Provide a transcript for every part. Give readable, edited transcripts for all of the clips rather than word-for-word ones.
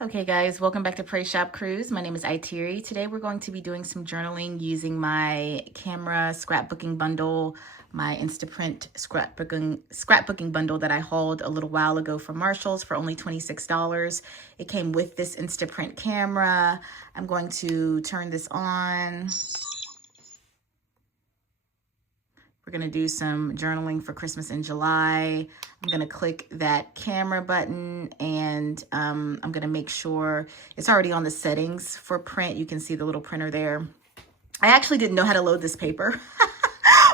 Okay guys, welcome back to Pray Shop Cruise. My name is Iteri. Today we're going to be doing some journaling using my camera scrapbooking bundle, my Instaprint scrapbooking bundle that I hauled a little while ago from Marshall's for only $26. It came with this Instaprint camera. I'm going to turn this on. We're gonna do some journaling for Christmas in July. I'm gonna click that camera button and I'm gonna make sure it's already on the settings for print. You can see the little printer there. I actually didn't know how to load this paper.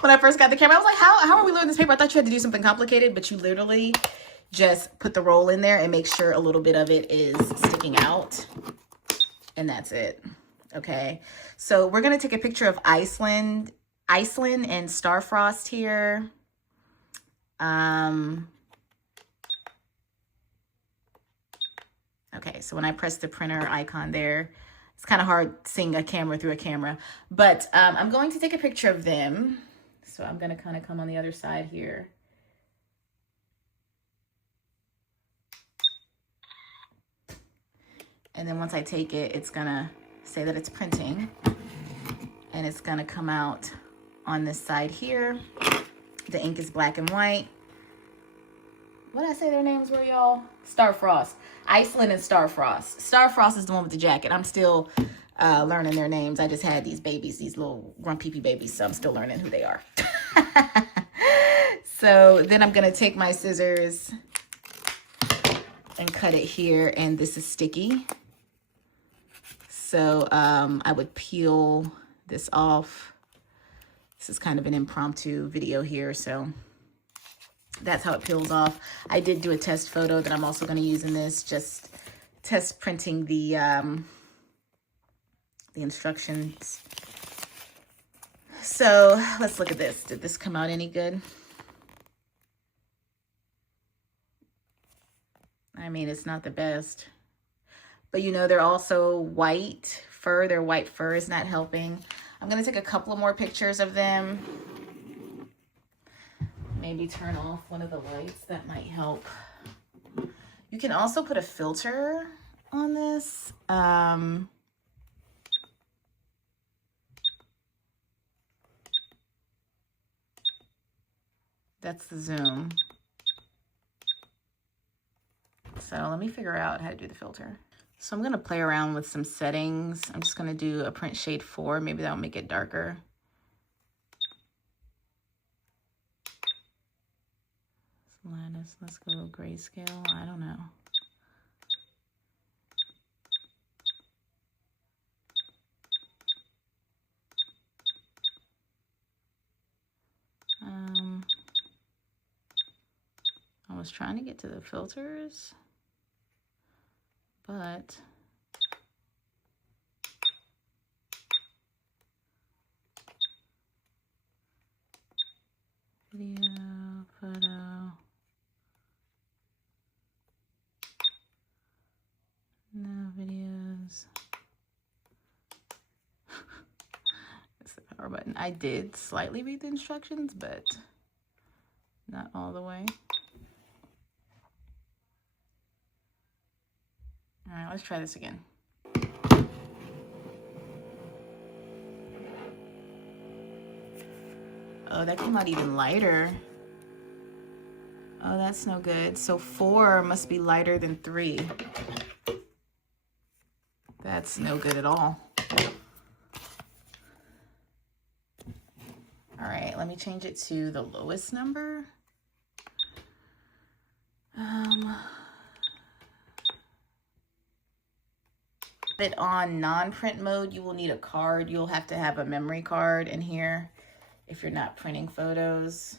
When I first got the camera, I was like, how are we loading this paper? I thought you had to do something complicated, but you literally just put the roll in there and make sure a little bit of it is sticking out. And that's it, okay? So we're gonna take a picture of Iceland and Starfrost here. Okay, so when I press the printer icon there, it's kind of hard seeing a camera through a camera, but I'm going to take a picture of them. So I'm gonna kind of come on the other side here. And then once I take it, it's gonna say that it's printing and it's gonna come out on this side here. The ink is black and white. What did I say their names were, y'all? Starfrost. Iceland and Starfrost. Starfrost is the one with the jacket. I'm still learning their names. I just had these babies, these little grumpy babies, so I'm still learning who they are. So then I'm gonna take my scissors and cut it here, and this is sticky. So I would peel this off. This is kind of an impromptu video here, so that's how it peels off. I did do a test photo that I'm also going to use in this, just test printing the instructions. So let's look at this. Did this come out any good? I mean, it's not the best. But you know, they're also white fur. Their white fur is not helping. I'm going to take a couple of more pictures of them. Maybe turn off one of the lights. That might help. You can also put a filter on this. That's the zoom. So let me figure out how to do the filter. So I'm going to play around with some settings. I'm just going to do a print shade 4. Maybe that'll make it darker. Let's go grayscale. I don't know. I was trying to get to the filters, but video, photo, no videos. It's the power button. I did slightly read the instructions, but not all the way. All right, let's try this again. Oh, that came out even lighter. Oh, that's no good. So 4 must be lighter than 3. That's no good at all. All right, let me change it to the lowest number. But on non-print mode, you will need a card. You'll have to have a memory card in here if you're not printing photos.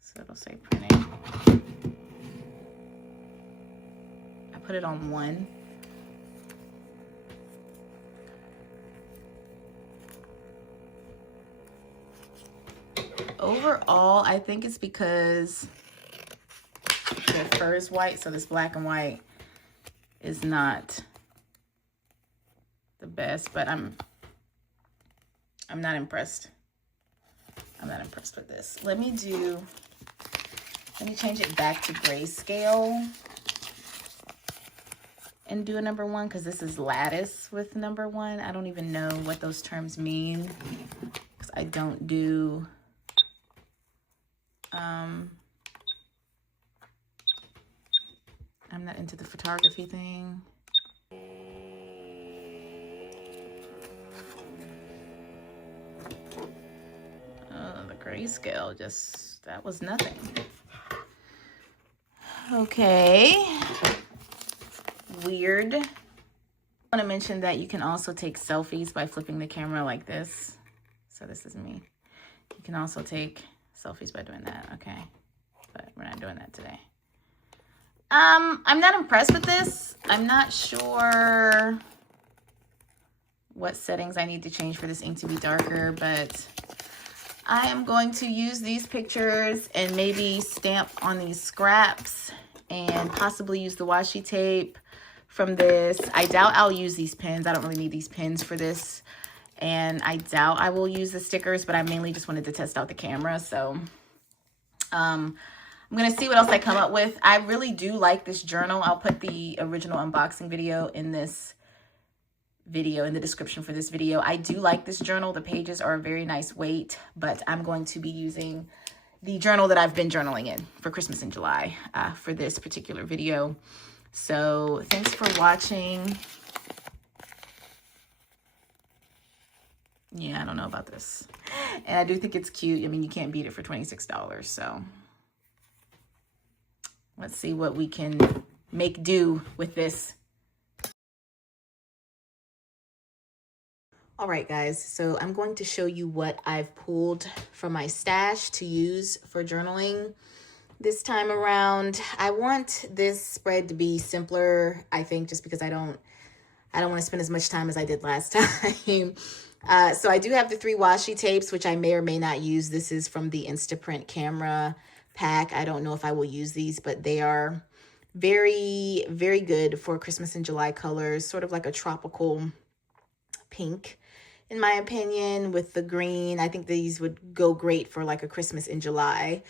So it'll say printing. I put it on 1. Overall, I think it's because their fur is white, so this black and white is not the best, but I'm not impressed. I'm not impressed with this. Let me do Let me change it back to grayscale and do a number 1, because this is lattice with number 1. I don't even know what those terms mean, because I don't do I'm not into the photography thing. The grayscale just, that was nothing. Okay. Weird. I want to mention that you can also take selfies by flipping the camera like this. So this is me. You can also take selfies by doing that. Okay. But we're not doing that today. I'm not impressed with this. I'm not sure what settings I need to change for this ink to be darker, but I am going to use these pictures and maybe stamp on these scraps and possibly use the washi tape from this. I doubt I'll use these pins. I don't really need these pins for this. And I doubt I will use the stickers, but I mainly just wanted to test out the camera. So I'm going to see what else I come up with. I really do like this journal. I'll put the original unboxing video in this video, in the description for this video. I do like this journal. The pages are a very nice weight, but I'm going to be using the journal that I've been journaling in for Christmas in July for this particular video. So thanks for watching. Yeah, I don't know about this. And I do think it's cute. I mean, you can't beat it for $26, so let's see what we can make do with this. All right, guys, so I'm going to show you what I've pulled from my stash to use for journaling this time around. I want this spread to be simpler, I think, just because I don't want to spend as much time as I did last time. So I do have the 3 washi tapes, which I may or may not use. This is from the Instaprint camera pack. I don't know if I will use these, but they are very, very good for Christmas in July colors, sort of like a tropical pink, in my opinion, with the green. I think these would go great for like a Christmas in July.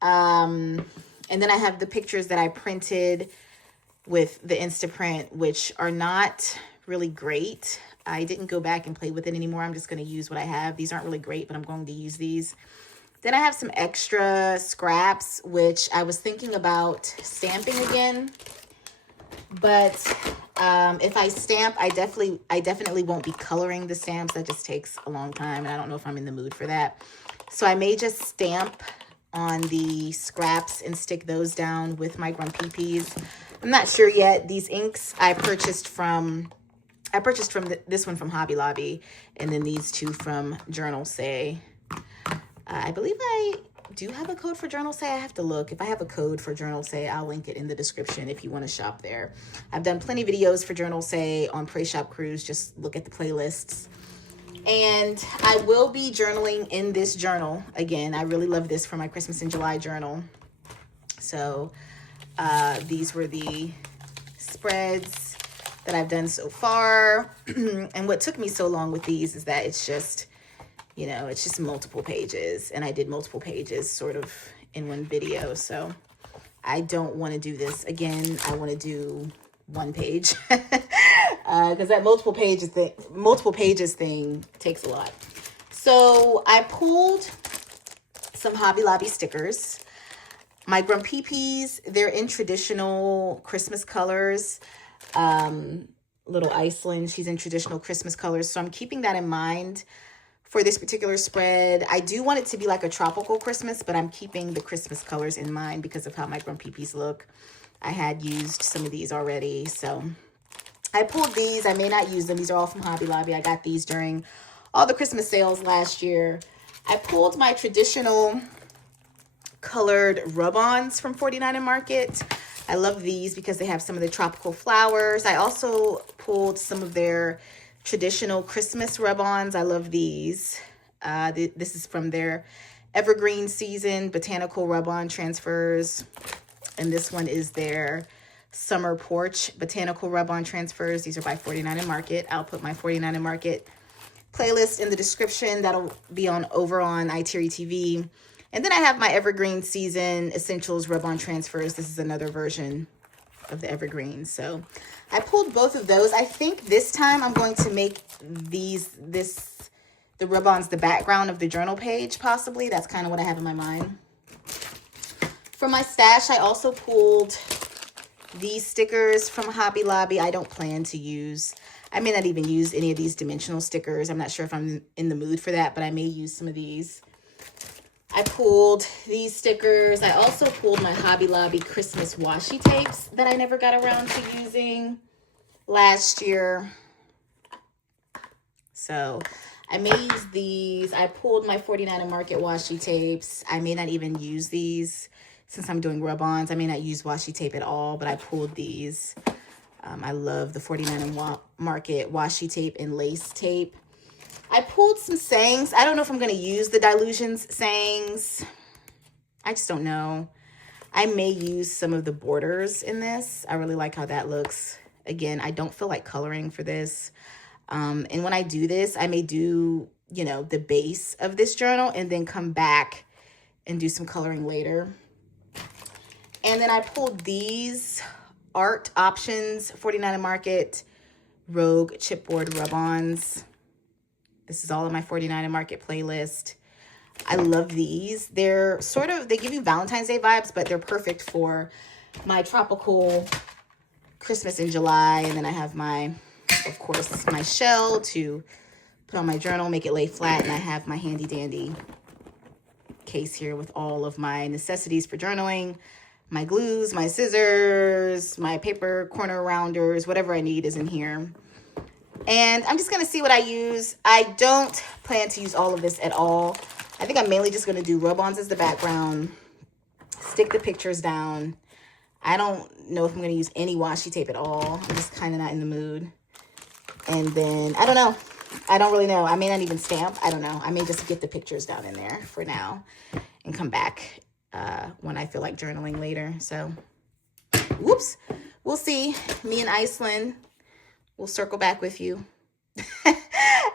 And then I have the pictures that I printed with the Instaprint, which are not really great. I didn't go back and play with it anymore. I'm just going to use what I have. These aren't really great, but I'm going to use these. Then I have some extra scraps, which I was thinking about stamping again. But if I stamp, I definitely won't be coloring the stamps. That just takes a long time, and I don't know if I'm in the mood for that. So I may just stamp on the scraps and stick those down with my Grumpy Peas. I'm not sure yet. These inks I purchased from this one from Hobby Lobby, and then these 2 from Journal Say. I believe I do have a code for Journal Say. I have to look. If I have a code for Journal Say, I'll link it in the description if you want to shop there. I've done plenty of videos for Journal Say on Pray Shop Cruise. Just look at the playlists. And I will be journaling in this journal. Again, I really love this for my Christmas in July journal. So these were the spreads that I've done so far. And what took me so long with these is that it's just, you know, it's just multiple pages, and I did multiple pages sort of in one video. So I don't want to do this again. I want to do 1 page because that multiple pages thing takes a lot. So I pulled some Hobby Lobby stickers. My Grumpy Peas, they're in traditional Christmas colors. Little Iceland, she's in traditional Christmas colors. So I'm keeping that in mind for this particular spread. I do want it to be like a tropical Christmas, but I'm keeping the Christmas colors in mind because of how my Grumpy Peas look. I had used some of these already, so I pulled these. I may not use them. These are all from Hobby Lobby. I got these during all the Christmas sales last year. I pulled my traditional colored rub-ons from 49 Market. I love these because they have some of the tropical flowers. I also pulled some of their traditional Christmas rub-ons. I love these. This is from their Evergreen Season Botanical Rub-On Transfers. And this one is their Summer Porch Botanical Rub-On Transfers. These are by 49 Market. I'll put my 49 Market playlist in the description. That'll be over on IteariTV. And then I have my Evergreen Season Essentials Rub-On Transfers. This is another version of the Evergreen. So I pulled both of those. I think this time I'm going to make the rub-ons the background of the journal page, possibly. That's kind of what I have in my mind. For my stash, I also pulled these stickers from Hobby Lobby. I don't plan to use, I may not even use any of these dimensional stickers. I'm not sure if I'm in the mood for that, but I may use some of these. I pulled these stickers. I also pulled my Hobby Lobby Christmas washi tapes that I never got around to using last year. So I may use these. I pulled my 49 Market washi tapes. I may not even use these since I'm doing rub-ons. I may not use washi tape at all, but I pulled these. I love the 49 Market washi tape and lace tape. I pulled some sayings. I don't know if I'm going to use the Dilutions sayings. I just don't know. I may use some of the borders in this. I really like how that looks. Again, I don't feel like coloring for this. And when I do this, I may do, you know, the base of this journal and then come back and do some coloring later. And then I pulled these Art Options 49 Market Rogue Chipboard Rub-Ons. This is all in my 49 Market playlist. I love these. They're sort of, they give you Valentine's Day vibes, but they're perfect for my tropical Christmas in July. And then I have my, of course, my shell to put on my journal, make it lay flat. And I have my handy dandy case here with all of my necessities for journaling. My glues, my scissors, my paper corner rounders, whatever I need is in here. And I'm just going to see what I use. I don't plan to use all of this at all. I think I'm mainly just going to do rub-ons as the background, stick the pictures down. I don't know if I'm going to use any washi tape at all. I'm just kind of not in the mood. And then, I don't know. I don't really know. I may not even stamp. I don't know. I may just get the pictures down in there for now and come back when I feel like journaling later. So, whoops. We'll see. Me in Iceland. We'll circle back with you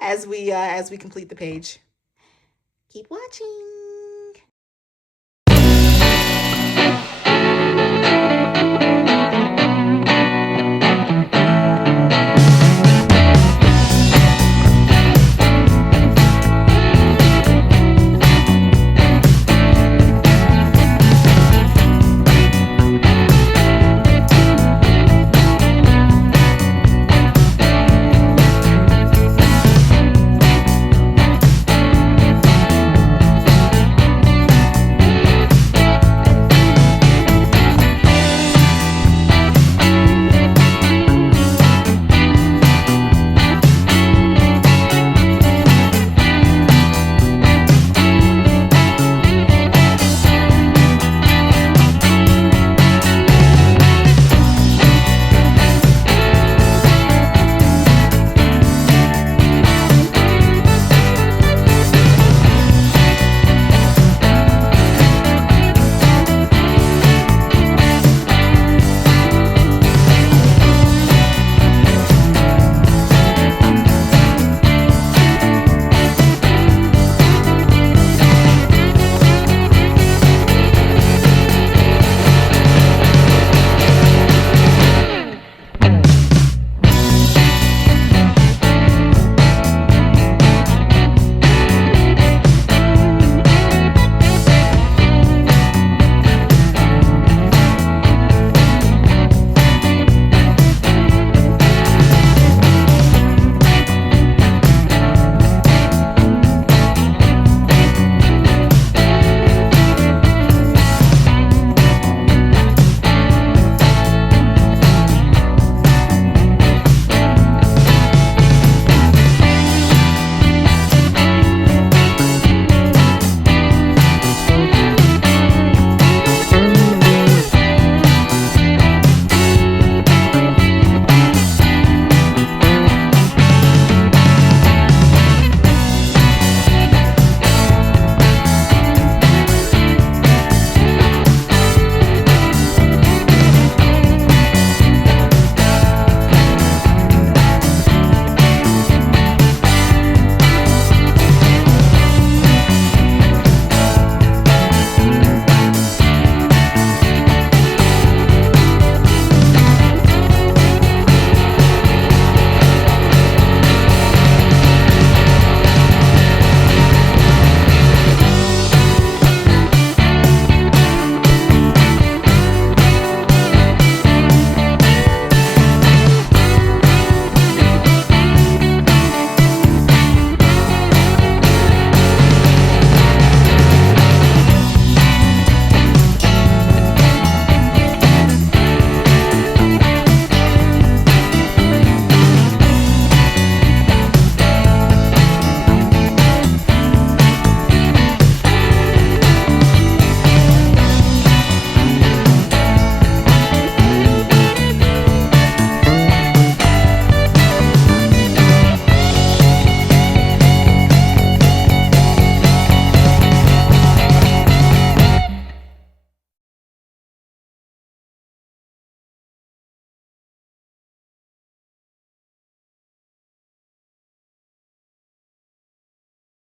as we complete the page. Keep watching.